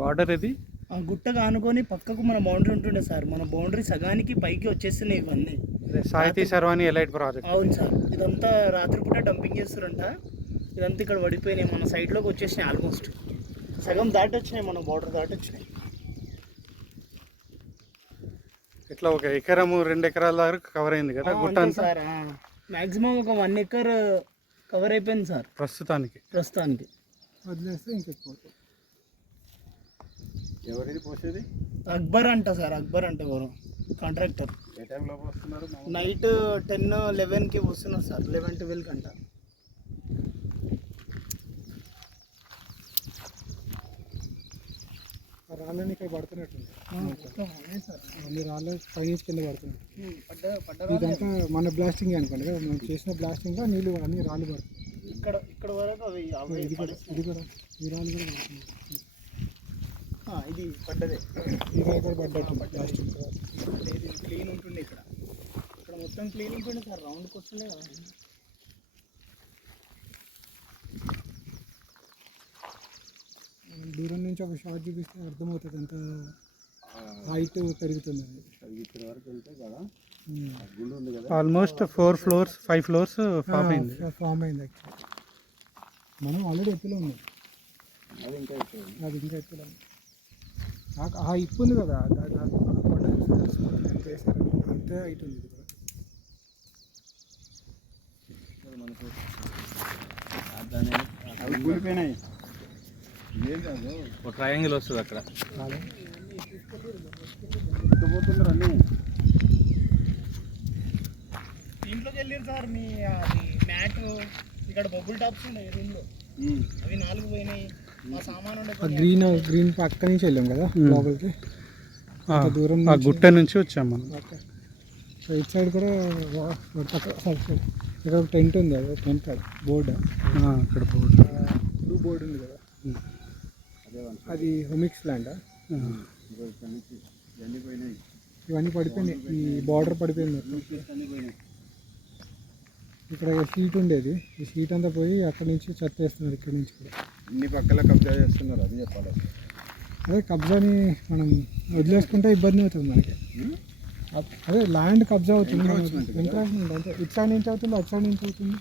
Border ఇది? ఆ గుట్టగా ఆనుకొని పక్కకు మన బౌండరీ ఉంటుండే సార్. మన బౌండరీ సగానికి పైకి వచ్చేస్తున్నాయి ఇవన్నీ. సాహితీ సర్వాణి ఎలైట్ ప్రాజెక్ట్. అవును సార్. ఇదంతా రాత్రిపూట డంపింగ్ చేస్తారంట. ఇదంతా ఇక్కడ పడిపోయినాయి, మన సైడ్లోకి వచ్చేసినాయి. ఆల్మోస్ట్ సగం దాటి వచ్చినాయి, మన బార్డర్ దాటి వచ్చినాయి. ఇట్లా 1 ఎకరము 2 ఎకరాల వరకు కవర్ అయింది కదా గుట్ట అంతా సార్. మ్యాక్సిమం ఒక 1 ఎకర్ కవర్ అయిపోయింది సార్ ప్రస్తుతానికి. వదిలేస్తే ఇంకెక్కువ. ఎవరిది పోసేది? అక్బర్ అంట సార్. అక్బర్ అంటే ఎవరు కాంట్రాక్టర్. ఏ టైంలో పోస్తున్నారు? నైట్ 10-11కి వస్తున్నారు సార్. 11-12 అంట. రాళ్ళని ఇక్కడ పడుతున్నట్టుంది. అన్ని రాళ్ళు పైనుంచి కింద పడుతున్నాయి. ఇదంతా మన బ్లాస్టింగ్ అనుకోండి కదా, మనం చేసిన బ్లాస్టింగ్లో నీళ్ళు అన్ని రాళ్ళు పడుతున్నాయి. ఇక్కడ వరకు ఇది కూడా ఈ రాళ్ళు కూడా పడుతున్నాయి. ఇది పడ్డదే. ఈ రాళ్ళు కూడా పడ్డట్టు బ్లాస్టింగ్. క్లీన్ ఉంటుండే ఇక్కడ మొత్తం క్లీన్ ఉంటుండే సార్. రౌండ్కి వస్తుండే కదా. దూరం నుంచి ఒక షాట్ చూపిస్తే అర్థమవుతుంది ఎంత హైట్ పెరుగుతుంది. ఆల్మోస్ట్ 4 ఫ్లోర్స్ 5 ఫ్లోర్స్ ఫామ్ అయింది. యాక్చువల్లీ మనం ఆల్రెడీ ఎత్తులో ఉన్నాం. అది ఇంకా ఎత్తులో ఉంది. ఆ ఇప్పు ఉంది కదా, అంతే హైట్ ఉంది. కూలిపోయినాయి. ఒక ట్రయాంగిల్ వస్తుంది అక్కడ. పోతున్నారు అన్నీ. దీంట్లోకి వెళ్ళారు సార్. మీ మ్యాట్ ఇక్కడ బబుల్ టాప్స్ ఉన్నాయి రూమ్లో, అవి 4 పోయినాయి. మా సామాన్ గ్రీన్ పక్క నుంచి వెళ్ళాం కదా లోపలికి. దూరం ఆ గుట్ట నుంచి వచ్చాం మనం. ఇటు సైడ్ కూడా ఇక్కడ ఒక టెంట్ ఉంది. అదే టెంట్ బోర్డు. అక్కడ బోర్డు, బ్లూ బోర్డు ఉంది కదా, అది హోమిక్స్ ల్యాండ్. ఇవన్నీ పడిపోయినాయి. ఈ బార్డర్ పడిపోయింది. ఇక్కడ షీట్ ఉండేది, ఈ షీట్ అంతా పోయి అక్కడ నుంచి చెత్త వేస్తున్నారు. ఇక్కడ నుంచి కూడా ఇన్ని పక్కల కబ్జా చేస్తున్నారు. అది చెప్పాలి. అదే కబ్జాని మనం వదిలేసుకుంటే ఇబ్బంది అవుతుంది మనకి. అదే ల్యాండ్ కబ్జా అవుతుంది. ఎంక్రాచ్మెంట్ అంటే ఇటు సైడ్ నుంచి అవుతుంది, అటు సైడ్ నుంచి అవుతుంది.